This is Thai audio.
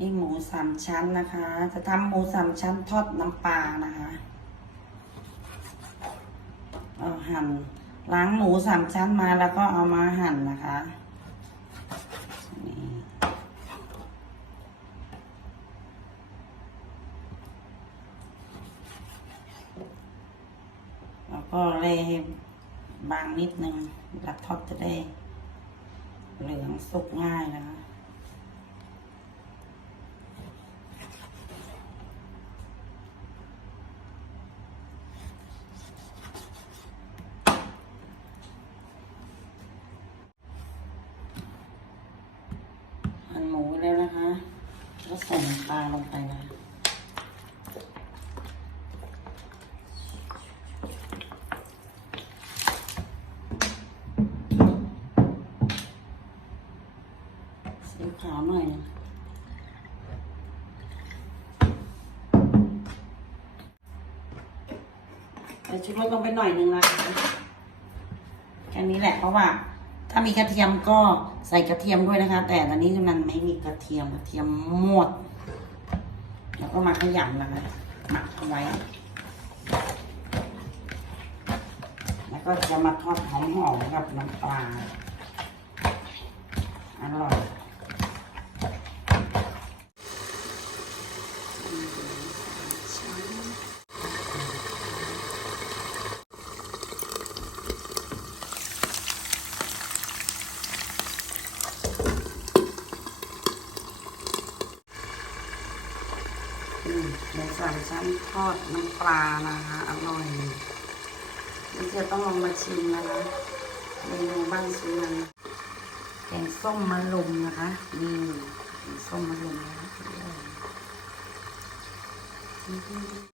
นี่หมูสามชั้นนะคะ จะทำหมูสามชั้นทอดน้ำปลานะคะเอาหั่นล้างหมูสามชั้นมาแล้วก็เอามาหั่นนะคะแล้วก็เลยให้บางนิดนึงเวลาทอดจะได้เหลืองสุกง่ายนะคะ หั่นหมูไว้แล้วนะคะ แล้วใส่น้ำปลาลงไปนะสีขาวหน่อยใส่ชุดรสลงไปหน่อยนึงนะคะแค่นี้แหละเพราะว่า ถ้ามีกระเทียมก็ใส่กระเทียมด้วยนะคะ แต่ตอนนี้มันไม่มีกระเทียมกระเทียมหมด แล้วก็มาขยำนะคะหมักเอาไว้ แล้วก็จะมาทอดหอมๆกับน้ำปลาอร่อย อืม หมูสามชั้นทอดน้ำปลานะคะ อร่อยนี่จะต้องลองมาชิมนะคะเมนูบ้านสวนแกงส้มมะลุมนะคะนี่แกงส้มมะลุมนะคะ